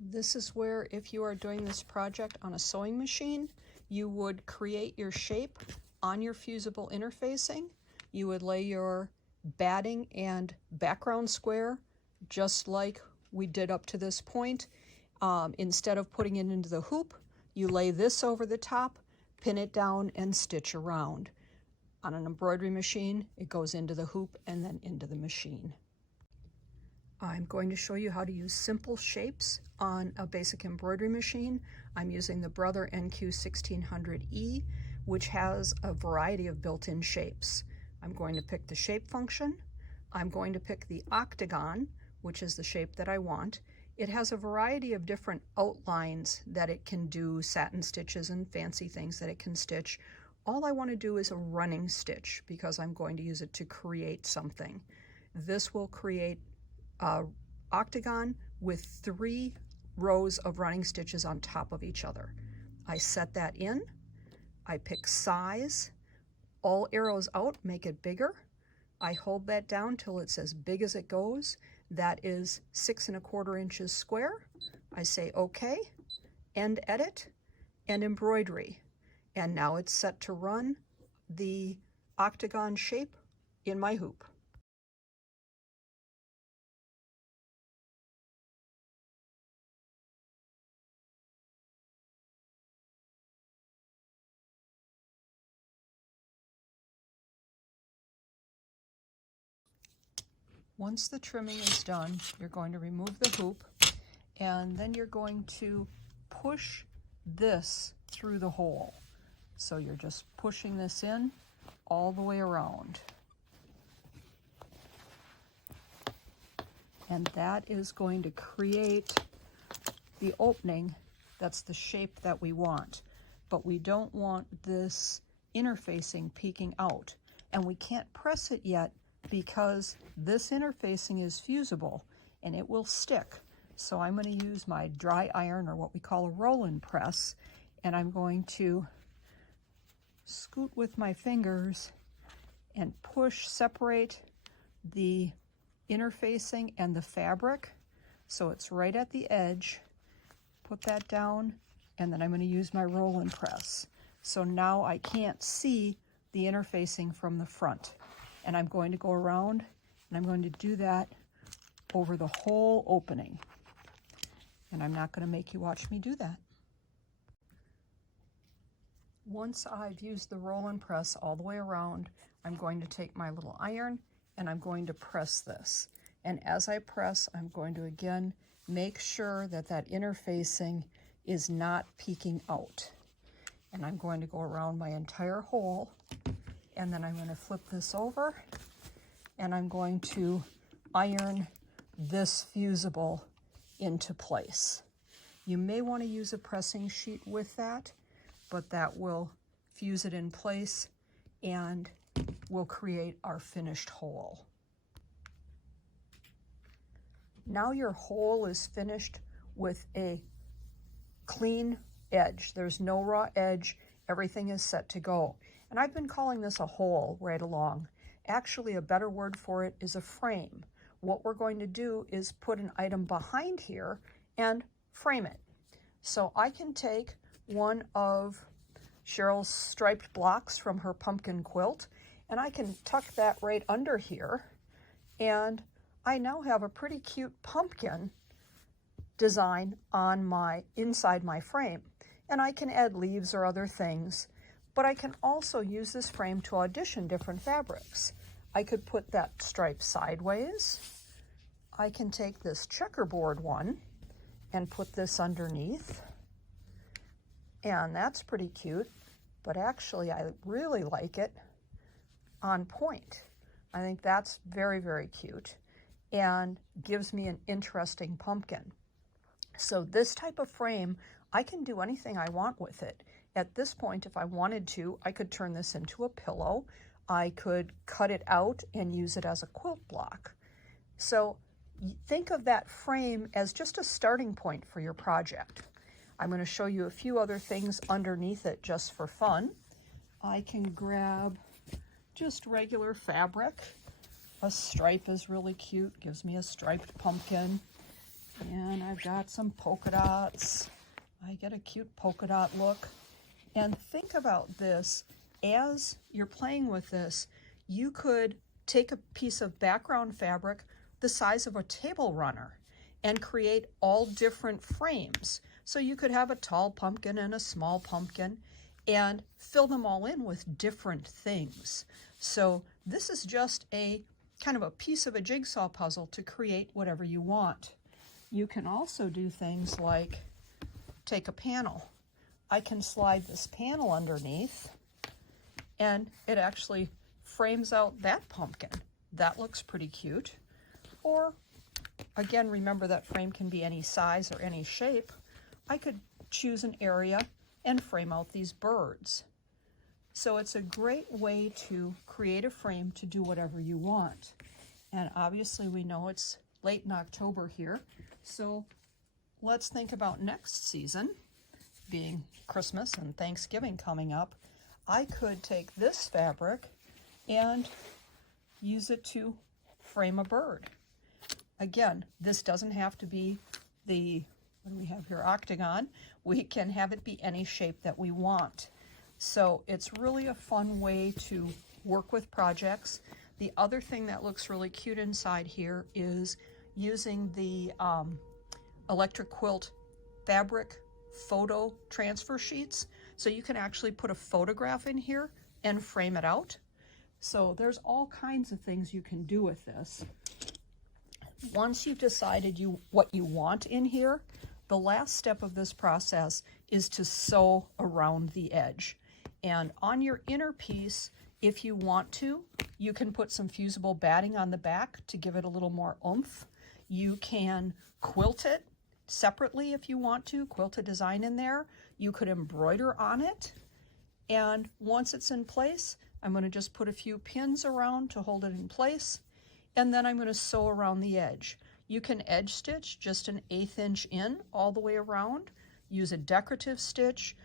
This is where, if you are doing this project on a sewing machine, you would create your shape on your fusible interfacing. You would lay your batting and background square just like we did up to this point. Instead of putting it into the hoop, you lay this over the top, pin it down, and stitch around. On an embroidery machine, it goes into the hoop and then into the machine. I'm going to show you how to use simple shapes on a basic embroidery machine. I'm using the Brother NQ1600E, which has a variety of built-in shapes. I'm going to pick the shape function. I'm going to pick the octagon, which is the shape that I want. It has a variety of different outlines that it can do, satin stitches and fancy things that it can stitch. All I want to do is a running stitch because I'm going to use it to create something. This will create an octagon with 3 rows of running stitches on top of each other. I set that in. I pick size. All arrows out, make it bigger. I hold that down till it's as big as it goes. That is 6 1/4 inches square. I say OK, end edit, and embroidery. And now it's set to run the octagon shape in my hoop. Once the trimming is done, you're going to remove the hoop, and then you're going to push this through the hole. So you're just pushing this in all the way around. And that is going to create the opening. That's the shape that we want. But we don't want this interfacing peeking out. And we can't press it yet because this interfacing is fusible and it will stick. So I'm going to use my dry iron, or what we call a roll-in press, and I'm going to scoot with my fingers and push, separate the interfacing and the fabric so it's right at the edge. Put that down, and then I'm going to use my roll-in press. So now I can't see the interfacing from the front. And I'm going to go around and I'm going to do that over the whole opening. And I'm not going to make you watch me do that. Once I've used the roll-in press all the way around, I'm going to take my little iron and I'm going to press this. And as I press, I'm going to again make sure that that interfacing is not peeking out. And I'm going to go around my entire hole, and then I'm going to flip this over and I'm going to iron this fusible into place. You may want to use a pressing sheet with that, but that will fuse it in place and will create our finished hole. Now your hole is finished with a clean edge. There's no raw edge. Everything is set to go. And I've been calling this a hole right along. Actually, a better word for it is a frame. What we're going to do is put an item behind here and frame it. So I can take one of Cheryl's striped blocks from her pumpkin quilt, and I can tuck that right under here, and I now have a pretty cute pumpkin design on inside my frame. And I can add leaves or other things, but I can also use this frame to audition different fabrics. I could put that stripe sideways. I can take this checkerboard one and put this underneath. And that's pretty cute, but actually I really like it on point. I think that's very, very cute and gives me an interesting pumpkin. So this type of frame, I can do anything I want with it. At this point, if I wanted to, I could turn this into a pillow. I could cut it out and use it as a quilt block. So think of that frame as just a starting point for your project. I'm going to show you a few other things underneath it just for fun. I can grab just regular fabric. A stripe is really cute, gives me a striped pumpkin. And I've got some polka dots. I get a cute polka dot look. And think about this, as you're playing with this, you could take a piece of background fabric the size of a table runner and create all different frames. So you could have a tall pumpkin and a small pumpkin and fill them all in with different things. So this is just a kind of a piece of a jigsaw puzzle to create whatever you want. You can also do things like take a panel. I can slide this panel underneath and it actually frames out that pumpkin. That looks pretty cute. Or again, remember that frame can be any size or any shape. I could choose an area and frame out these birds. So it's a great way to create a frame to do whatever you want. And obviously we know it's late in October here, so let's think about next season, being Christmas and Thanksgiving coming up. I could take this fabric and use it to frame a bird. Again, this doesn't have to be the, what do we have here, octagon. We can have it be any shape that we want. So it's really a fun way to work with projects. The other thing that looks really cute inside here is using the electric quilt fabric photo transfer sheets. So you can actually put a photograph in here and frame it out. So there's all kinds of things you can do with this. Once you've decided what you want in here, the last step of this process is to sew around the edge. And on your inner piece, if you want to, you can put some fusible batting on the back to give it a little more oomph. You can quilt it separately if you want to, quilt a design in there. You could embroider on it. And once it's in place, I'm going to just put a few pins around to hold it in place. And then I'm going to sew around the edge. You can edge stitch just an 1/8 inch in all the way around. Use a decorative stitch,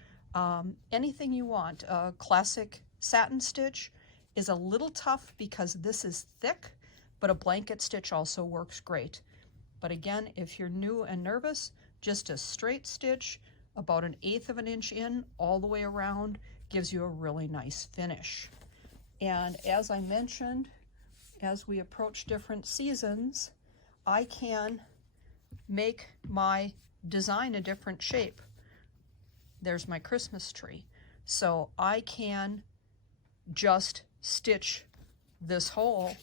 anything you want. A classic satin stitch is a little tough because this is thick, but a blanket stitch also works great. But again, if you're new and nervous, just a straight stitch about an 1/8 inch in all the way around gives you a really nice finish. And as I mentioned, as we approach different seasons, I can make my design a different shape. There's my Christmas tree. So I can just stitch this hole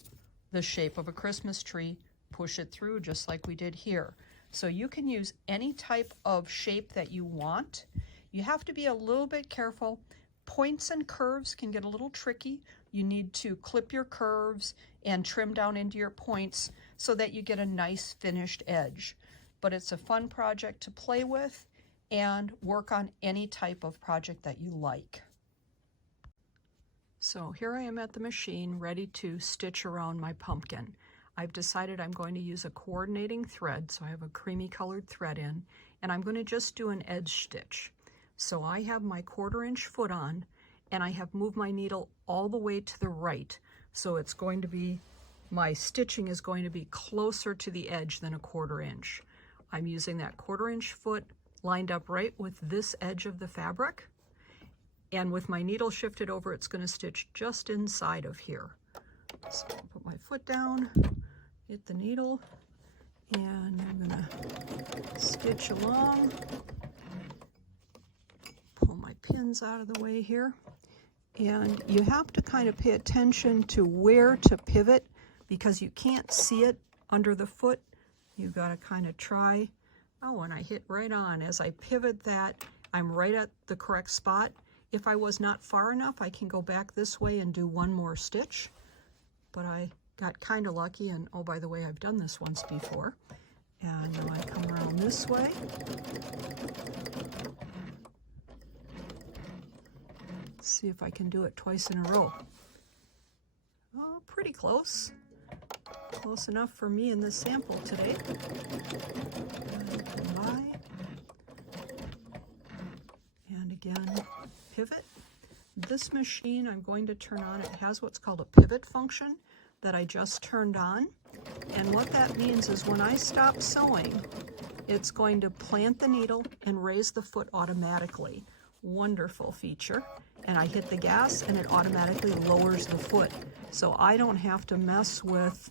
the shape of a Christmas tree, push it through just like we did here. So you can use any type of shape that you want. You have to be a little bit careful. Points and curves can get a little tricky. You need to clip your curves and trim down into your points so that you get a nice finished edge. But it's a fun project to play with and work on any type of project that you like. So here I am at the machine ready to stitch around my pumpkin. I've decided I'm going to use a coordinating thread, so I have a creamy colored thread in, and I'm going to just do an edge stitch. So I have my 1/4 inch foot on, and I have moved my needle all the way to the right. So it's going to be, my stitching is going to be closer to the edge than a 1/4 inch. I'm using that 1/4 inch foot lined up right with this edge of the fabric. And with my needle shifted over, it's going to stitch just inside of here. So I'll put my foot down, get the needle, and I'm going to stitch along. Pull my pins out of the way here. And you have to kind of pay attention to where to pivot because you can't see it under the foot. You've got to kind of try. Oh, and I hit right on. As I pivot that, I'm right at the correct spot. If I was not far enough, I can go back this way and do one more stitch. But I got kind of lucky, and oh, by the way, I've done this once before. And now I come around this way. Let's see if I can do it twice in a row. Oh, pretty close. Close enough for me in this sample today. Come by. And again, pivot. This machine I'm going to turn on, it has what's called a pivot function that I just turned on. And what that means is when I stop sewing, it's going to plant the needle and raise the foot automatically. Wonderful feature. And I hit the gas and it automatically lowers the foot. So I don't have to mess with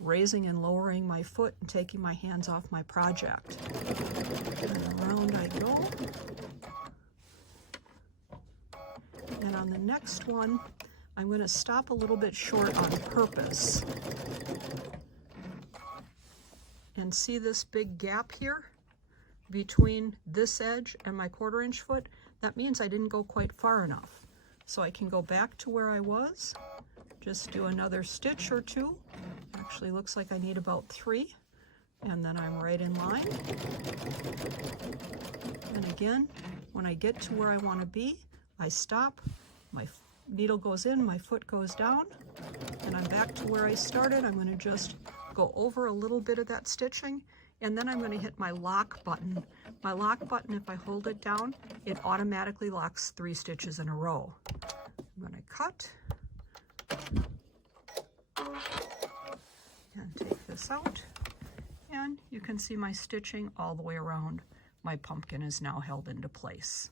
raising and lowering my foot and taking my hands off my project. And around I go. And on the next one, I'm going to stop a little bit short on purpose. And see this big gap here between this edge and my 1/4 inch foot? That means I didn't go quite far enough. So I can go back to where I was, just do another stitch or 2. Actually looks like I need about 3, and then I'm right in line. And again, when I get to where I want to be, I stop, my needle goes in, my foot goes down, and I'm back to where I started. I'm going to just go over a little bit of that stitching, and then I'm going to hit my lock button. My lock button, if I hold it down, it automatically locks 3 stitches in a row. I'm going to cut and take this out, and you can see my stitching all the way around. My pumpkin is now held into place.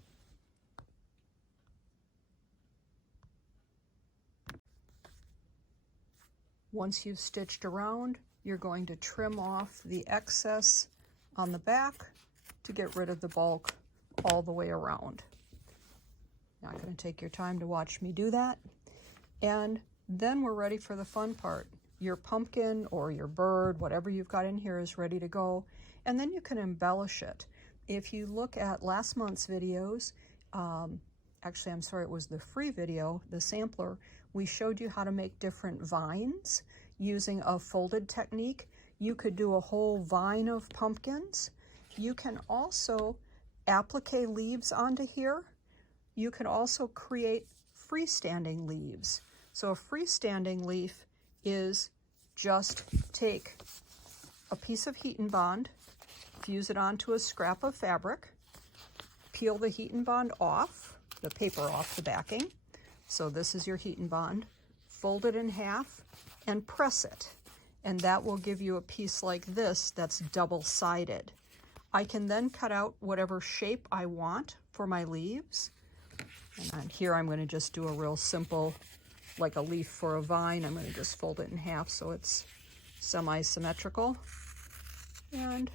Once you've stitched around, you're going to trim off the excess on the back to get rid of the bulk all the way around. Not going to take your time to watch me do that. And then we're ready for the fun part. Your pumpkin or your bird, whatever you've got in here, is ready to go. And then you can embellish it. If you look at last month's videos, actually, I'm sorry, it was the free video, the sampler, we showed you how to make different vines using a folded technique. You could do a whole vine of pumpkins. You can also applique leaves onto here. You can also create freestanding leaves. So a freestanding leaf is just take a piece of heat and bond, fuse it onto a scrap of fabric, peel the heat and bond off, the paper off the backing. So this is your heat and bond. Fold it in half and press it. And that will give you a piece like this that's double-sided. I can then cut out whatever shape I want for my leaves. And on here I'm going to just do a real simple, like a leaf for a vine. I'm going to just fold it in half so it's semi-symmetrical. And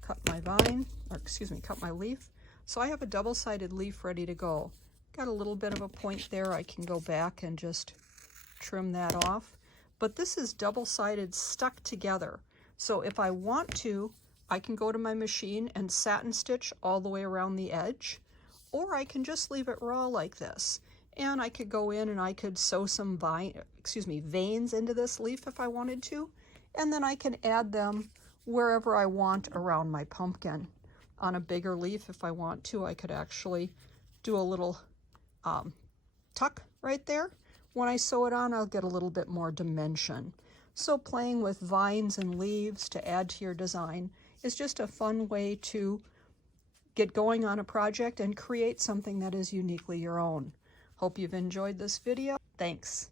cut my vine, or excuse me, cut my leaf. So I have a double-sided leaf ready to go. Got a little bit of a point there. I can go back and just trim that off. But this is double-sided stuck together. So if I want to, I can go to my machine and satin stitch all the way around the edge, or I can just leave it raw like this. And I could go in and I could sew some veins into this leaf if I wanted to, and then I can add them wherever I want around my pumpkin. On a bigger leaf, if I want to, I could actually do a little tuck right there. When I sew it on, I'll get a little bit more dimension. So playing with vines and leaves to add to your design is just a fun way to get going on a project and create something that is uniquely your own. Hope you've enjoyed this video. Thanks.